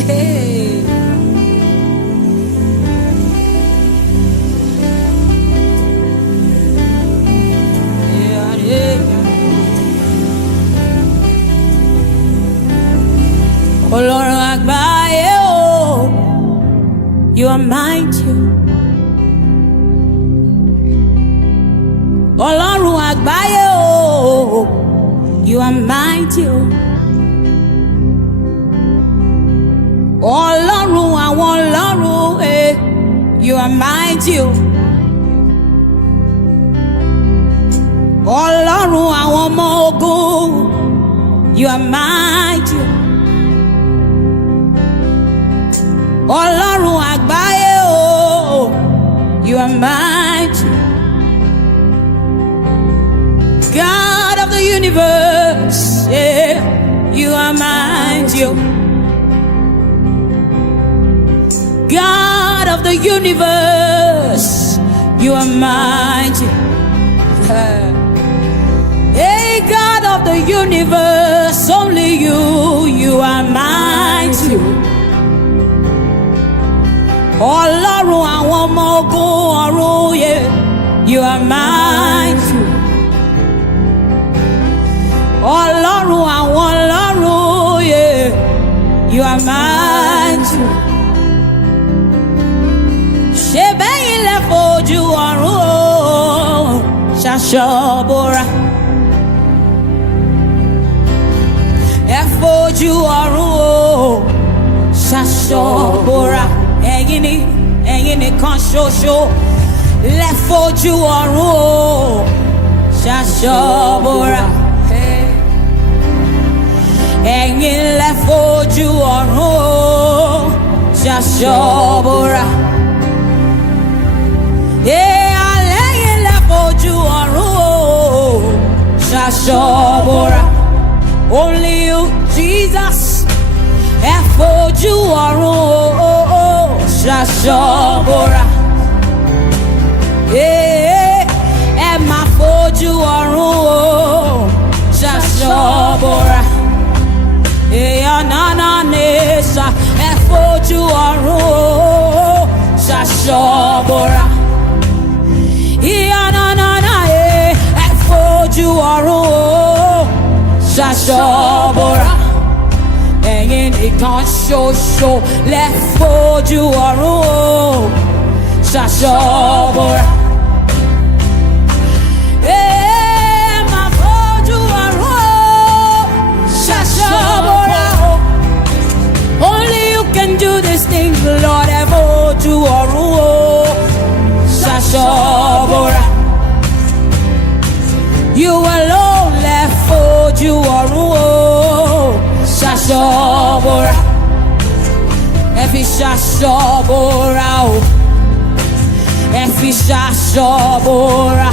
Hey. Yeah, yeah. Ọlọ́run àgbáyé o, you are mighty. Ọlọ́run àgbáyé o, you are mighty. Ọlọ́run àwọn ọlọ́run, you are mighty. Ọlọ́run àwọn ọmọ ogun, you are mighty. Ọlọ́run àgbáyé o, you are mighty. God of the universe, yeah, you are mighty. God of the universe, you are mighty. Hey, God of the universe, only you are mighty. Ọlọ́run àwọn ọmọ ogun ọ̀run, yeah, you are mighty. Ọlọ́run àwọn ọlọ́run, yeah, you are mighty. Ṣé bẹ́yìn lẹ fojú ọ̀run o ṣaṣọ bora? Ẹ fojú ọ̀run o ṣaṣọ bora. Ẹ̀yin nìkan ṣoṣo lẹ fojú ọ̀run o ṣaṣọ bora. Ẹ̀yin lẹ fojú ọ̀run o ṣaṣọ bora. Ẹ̀yin lẹ fojú ọ̀run o ṣaṣọ bora. Only you, Jesus, ẹ fojú ọ̀run o ṣaṣọ bora. Ẹ máa fojú ọ̀run o ṣaṣọ bora. Nesa, ẹ fojú ọ̀run o ṣaṣọ bora. Ẹ fojú ọ̀run o ṣaṣọ bora. Ẹ̀yin nìkan ṣoṣo lẹ fojú ọ̀run o ṣaṣọ bora. Ẹ máa fojú ọ̀run o ṣaṣọ bora. Only you can do these things, Lord. Ẹ fojú ọ̀run o ṣaṣọ bora. You alone lẹ fojú ọ̀run o ṣaṣọ bora. Ẹ fi ṣaṣọ bora o. Ẹ fi ṣaṣọ bora.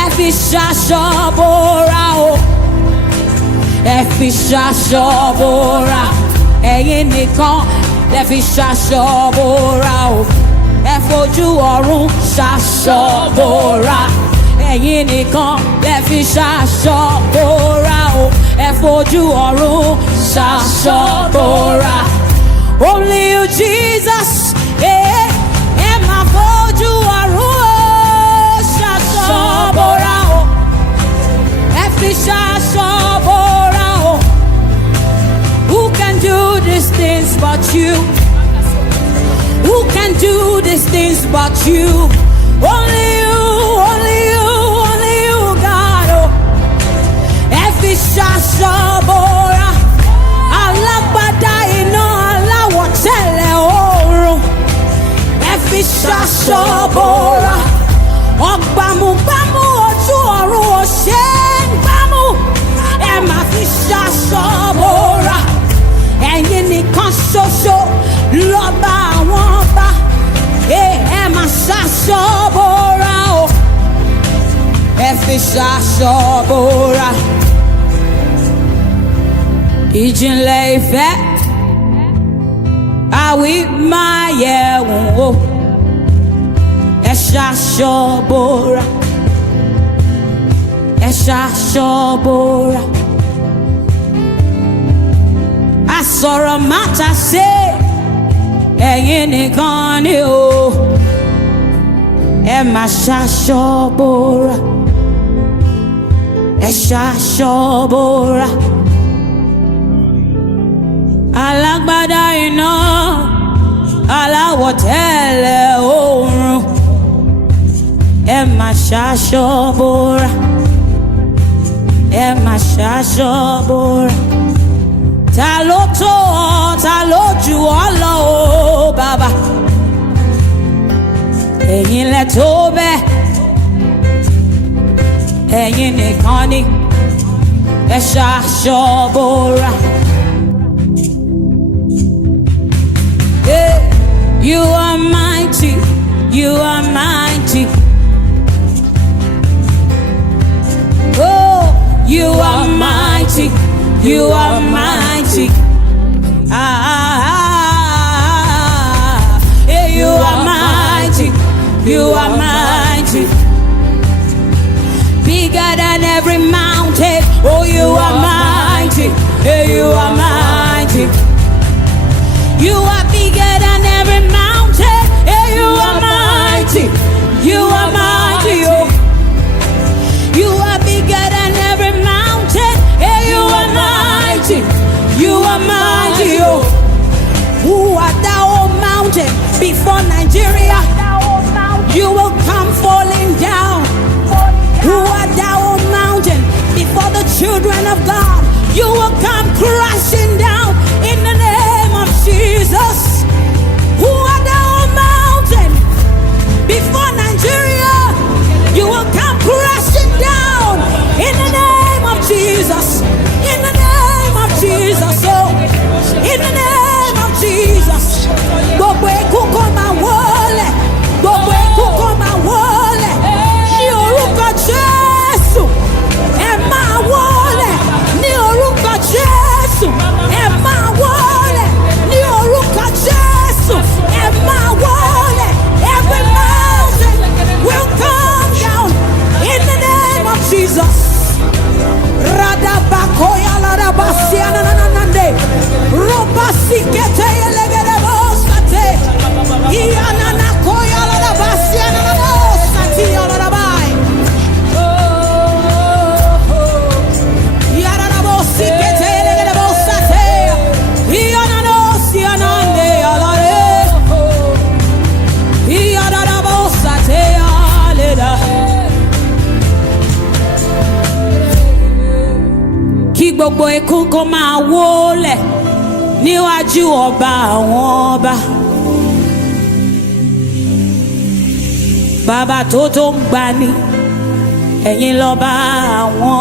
Ẹ fi ṣaṣọ bora o. Ẹ fi ṣaṣọ bora. Ẹ̀yin nìkan lẹ fi ṣaṣọ bora o. Ẹ fojú ọ̀run ṣaṣọ bora. Ẹ̀yin nìkan lẹ fi ṣaṣọ bora o. Ẹ fojú ọ̀run ṣaṣọ bora. Only you, Jesus, ẹ máa fojú ọ̀run o ṣaṣọ bora o. Ẹ fi ṣaṣọ bora o. Who can do these things but you? Who can do these things but you? Only you, only you, only you, God. Oh, ẹ fi ṣaṣọ bora. Alágbádá iná aláwọ̀ tẹ́lẹ̀ oòrùn. Ẹ fi ṣaṣọ bora. Ọ̀gbàmùgbàmù ojú ọ̀run ò ṣe é gbámú. Ẹ máa fi ṣaṣọ bora. Ẹ̀yin nìkan ṣoṣo lọ́ba àwọn ọba. Ẹ máa ṣaṣọ bora o. Ẹ fi ṣaṣọ bora. Ìjìnlẹ̀ ìfẹ́ àwí máa yẹ̀ wò. Ẹ ṣaṣọ bora. Ẹ ṣaṣọ bora. Asọ̀rọ̀ máta ṣe ẹ̀yin nìkan ni o. Ẹ máa ṣaṣọ bora, ẹ ṣaṣọ bora. Alágbádá iná, aláwọ̀ tẹ́lẹ̀ oòrùn. Ẹ máa ṣaṣọ bora, ẹ máa ṣaṣọ bora. Ta ló tó ọ, ta ló jù ọ lọ o bàbá? Ẹ̀yin lẹ tó bẹ́ẹ̀, ẹ̀yin nìkan ni. Ẹ ṣaṣọ bora. You are mighty, you are mighty. Oh, you are mighty, you are mighty. You are mighty, you are mighty. Bigger than every mountain. Oh, you are mighty, you are mighty. You are bigger than every mountain. You are mighty, you are mighty. Oh, you are bigger than every mountain. You are mighty, you are mighty. Oh, who art thou, O mountain? Before Nigeria, you will come falling down. Who art thou, O mountain? Before the children of God, you will come crashing down in the name of Jesus. Who art thou, O mountain? Before Nigeria, you will come crashing down in the name of Jesus. In the name of Jesus. Oh, in the name of Jesus. Gbogbo eku kó máa wọlẹ̀, gbogbo eku kó máa wọlẹ̀. Ní orúkọ Jésù, ẹ máa wọlẹ̀. Ní orúkọ Jésù, ẹ máa wọlẹ̀. Ní orúkọ Jésù, ẹ máa wọlẹ̀. Every mountain will come down in the name of Jesus. Radabakoya larabasia nananande. Robasikete yelegedebosate. Iyananakoya larabasia nananosati yalarabai. Yararabosikete yelegedebosate. Iyananosia nande yalare. Iyararabosate yaleda. Kí gbogbo ikú kó máa wólẹ̀ níwájú ọba àwọn ọba. Bàbá tó ń gbani, ẹ̀yin lọ́ba àwọn